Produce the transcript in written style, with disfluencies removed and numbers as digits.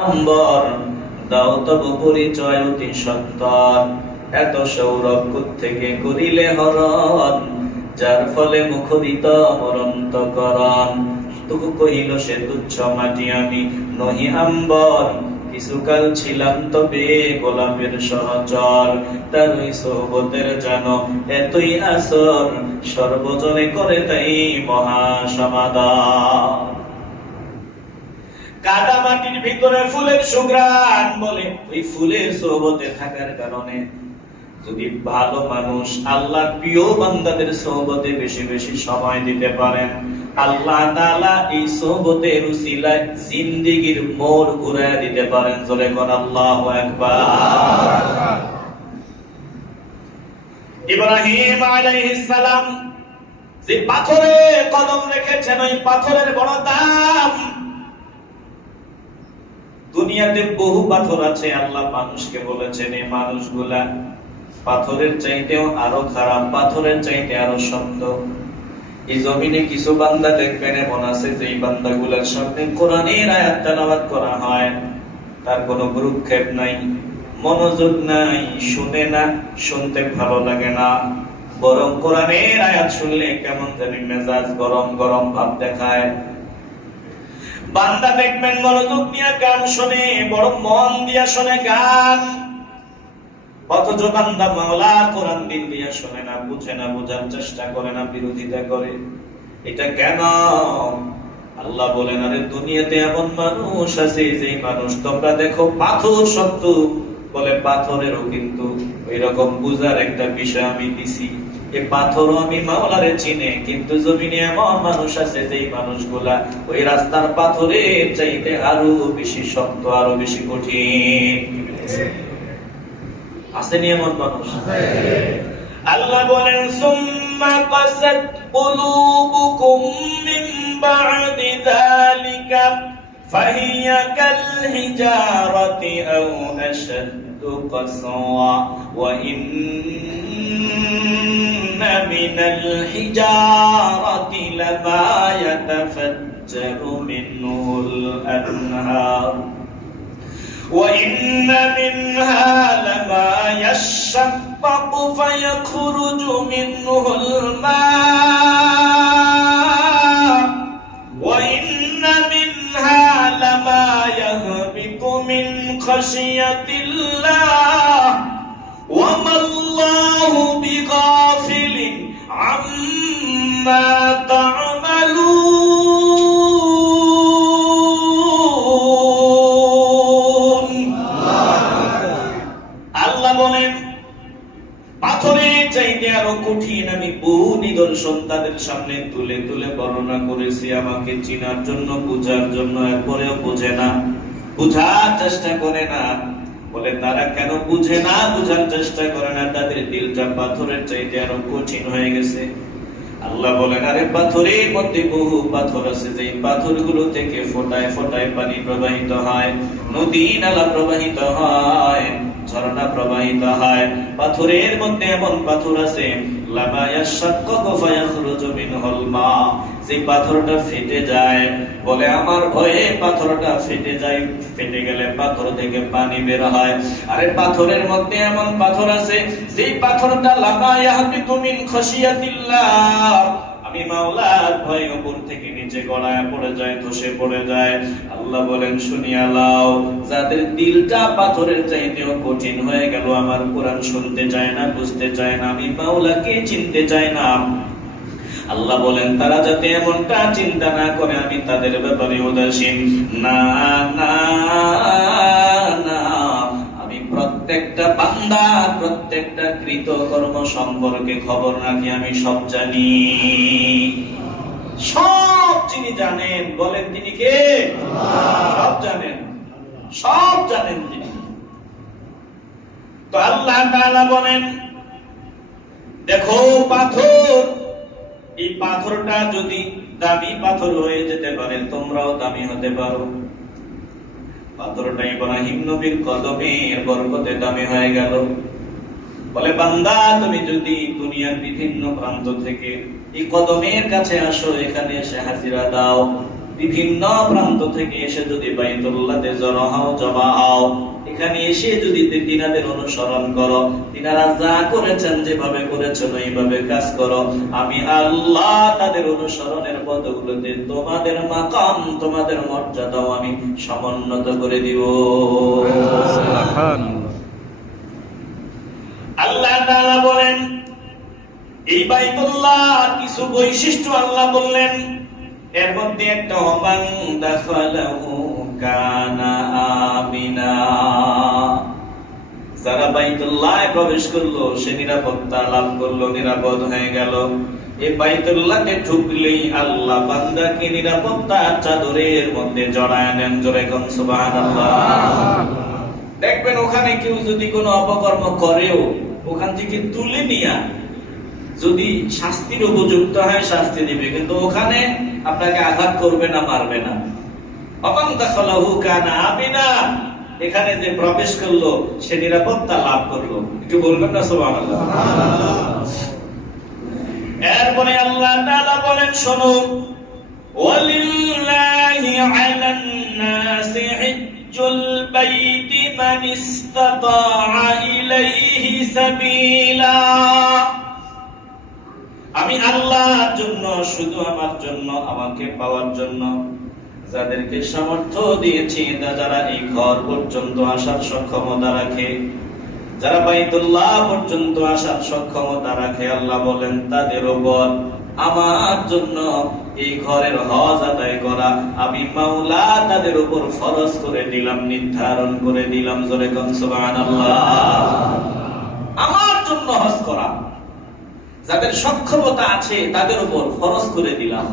নম্বর দাও তব পরিচয় অতি সত্তর, এত সৌরভ থেকে করিলে হরণ, যার ফলে মুখরিত মরন্তকরণ। তবু কহিল সে তুচ্ছ মাটি আমি নহি আম্বর, কিছুকাল ছিলাম তবে গোলাপের সহচর, তার ওই সোহবতের জানো এতই আসর, সর্বজনে করে তাই মহা সমাদর। কাদা মাটির ভিতরে ফুলের সুঘ্রাণ বলে, ওই ফুলের সোহবতে থাকার কারণে যদি ভালো মানুষ আল্লাহর প্রিয় বান্দাদের সোহবতে বেশি বেশি সময় দিতে পারেন, আল্লাহ তাআলা এই সোহবতের উসিলায় জিন্দেগীর মোড় ঘুরায় দিতে পারেন। জোরে কোন আল্লাহু আকবার। ইব্রাহিম আলাইহিস সালাম যে পাথরে কদম রেখেছেন, ওই পাথরের বড় দাম। দুনিয়াতে বহু পাথর আছে, আল্লাহ মানুষকে বলেছেন এই মানুষগুলা পাথরের চাইতেও আরো খারাপ, পাথরের চাইতে আরো শক্ত। এই জমিনে কিছু বান্দা দেখবেন এমন আছে যে বান্দাগুলার সামনে কোরআনের আয়াত তেলাওয়াত করা হয়, তার কোনো ভ্রুক্ষেপ নাই, মনোযোগ নাই, শুনে না, শুনতে ভালো লাগে না, বরং কোরআনের আয়াত শুনলে কেমন জানি মেজাজ গরম গরম ভাব দেখায়। বান্দা দেখবেন মনোযোগ নিয়ে গান শোনে, বড় মন দিয়া শোনে গান, অথচ বান্দা মাওলা কোরআন দিন দিয়া শোনে না, বুঝে না, বোঝার চেষ্টা করে না, বিরোধিতা করে। এটা কেন? আল্লাহ বলেন, আরে দুনিয়াতে এমন মানুষ আছে যে মানুষ তোমরা দেখো পাথর শক্ত বলে, পাথরেরও কিন্তু এরকম বুঝার একটা বিষয় আমি দিছি। এই পাথরও আমি মাওলারে চিনে, কিন্তু জমিনে এমন মানুষ আছে যেই মানুষগুলা ওই রাস্তার পাথরের চাইতে আরো বেশি শক্ত, আরো বেশি কঠিন। আসেনি এমন মানুষ? আল্লাহ বলেন, সুম্মা কাসাত কুলুবুকুম মিন বা'দি যালিকা ফাহিয়া কাল হিজারাতি আও আশাদ্দু কাসওয়া ওয়া ইন্না মিনাল হিজারাতি লামা ইয়াতাফাজ্জারু মিনহুল আনহার وَإِنَّ مِنْهَا لَمَا يَشَّقَّقُ فَيَخْرُجُ مِنْهُ الْمَاءُ وَإِنَّ مِنْهَا لَمَا يَهْبِطُ مِنْ خَشْيَةِ اللَّهِ وَمَا اللَّهُ بِغَافِلٍ عَمَّا تَعْمَلُونَ। পাথরের চাইতে আরো কঠিন আমি বহু নিদর্শন তাদের সামনে তুলে তুলে বর্ণনা করেছি আমাকে চিনার জন্য, বুঝার জন্য, এরপরেও বুঝে না, বুঝার চেষ্টা করে না। বলে তারা কেন বুঝে না, বুঝার চেষ্টা করে না? তাদের দিলটা পাথরের চাইতে আরো কঠিন হয়ে গেছে। আল্লাহ বলেন, আরে পাথরের মধ্যে বহু পাথর আছে যে পাথরগুলো থেকে ফোঁটায় ফোঁটায় পানি প্রবাহিত হয়, নদী নালা প্রবাহিত হয়, ঝর্ণা প্রবাহিত হয়। পাথরের মধ্যে এমন পাথর আছে লামা ইয়াশাক্কাকু ফায়াখরুজু মিনহুল মা, যে পাথরটা ফেটে যায়। বলে আমার ভয়ে পাথরটা ফেটে যায়, ফেটে গেলে পাথর থেকে পানি বের হয়। আরে পাথরের মধ্যে এমন পাথর আছে যে পাথরটা লামা ইয়াহবিতু মিন খাশিয়াতিল্লাহ, আমি মাওলার ভয়ে উপর থেকে নিচে গড়ায় পড়ে যায়, ধসে পড়ে যায়। আল্লাহ বলেন, শুনিয়া লাও, যাদের দিলটা পাথরের চাইতেও কঠিন হয়ে গেল, আমার কোরআন শুনতে চায় না, বুঝতে চায় না, আমি মাওলাকে চিনতে চায় না, আল্লাহ বলেন তারা যাতে এমনটা চিন্তা না করে, আমি তাদের ব্যাপারে উদাসীন না। না না, আমি প্রত্যেকটা বান্দা, প্রত্যেকটা কৃতকর্ম সম্পর্কে খবর রাখি, আমি সব জানি, সব যিনি জানেন, বলেন তিনি কে? সব জানেন, সব জানেন তিনি। তো আল্লাহ তাআলা বলেন, দেখো পাথর, এই পাথরটা যদি দামি পাথর হয়ে যেতে পারে, তোমরাও দামি হতে পারো। পাথরটা ইব্রাহিম নবীর কদমের বরকতে দামি হয়ে গেল। বলে বান্দা, তুমি যদি দুনিয়ার বিভিন্ন প্রান্ত থেকে এই কদমের কাছে আসো, এখানে এসে হাজিরা দাও, বিভিন্ন প্রান্ত থেকে এসে যদি বাইতুল্লাহতে জড়ো হও, জমা হও, এখানে এসে যদি তিনাদের অনুসরণ করো, তিনারা যা করেছেন যেভাবে করেছেন এইভাবে কাজ করো, আমি আল্লাহ তাদের অনুসরণের বদৌলতে তোমাদের মাকাম, তোমাদের মর্যাদাও আমি সমুন্নত করে দিব। আল্লাহ তাআলা বলেন এই বাইতুল্লাহ কিছু বৈশিষ্ট্য আল্লাহ বললেন, এর মধ্যে একটা ওমান দাখালাহু কানা আমিনা, যারা বাইতুল্লাহে প্রবেশ করলো সে নিরাপত্তা লাভ করলো, নিরাপদ হয়ে গেল। এই বাইতুল্লাহকে ঢুকলেই আল্লাহ বান্দাকে নিরাপত্তার চাদরের মধ্যে জড়ায় নেন। জোরে কোন সুবহানাল্লাহ। দেখবেন ওখানে কেউ যদি কোনো অপকর্ম করেও ওখান থেকে তুলে নিয়া যদি শাস্তির উপযুক্ত হয় শাস্তি দিবে, কিন্তু ওখানে আপনাকে আঘাত করবে না, মারবে না। ওমান দাখালাহু কানা আমিনা, এখানে যে প্রবেশ করলো সে নিরাপত্তা লাভ করলো। একটু বলবেন না সুবহানাল্লাহ। এরপরে আল্লাহ তাআলা বলেন শোনো, ওয়ালিল্লাহি আলান নাসি হিজ্জুল বাইতি মান ইসতাতাআ ইলাইহি সাবিলা, আমি আল্লাহর জন্য, শুধু আমার জন্য, আমাকে পাওয়ার জন্য যাদেরকে সামর্থ্য দিয়েছি, যারা এই ঘর পর্যন্ত আসার সক্ষমতা রাখে, যারা বাইতুল্লাহ পর্যন্ত আসার সক্ষমতা রাখে, আল্লাহ বলেন তাদের উপর আমার জন্য এই ঘরের হজ আদায় করা আমি মাওলা তাদের উপর ফরজ করে দিলাম, নির্ধারণ করে দিলাম। জোরে কোন সুবহানাল্লাহ। আমার জন্য হজ করা যাদের সক্ষমতা আছে তাদের উপর ফরজ করে দিলাম।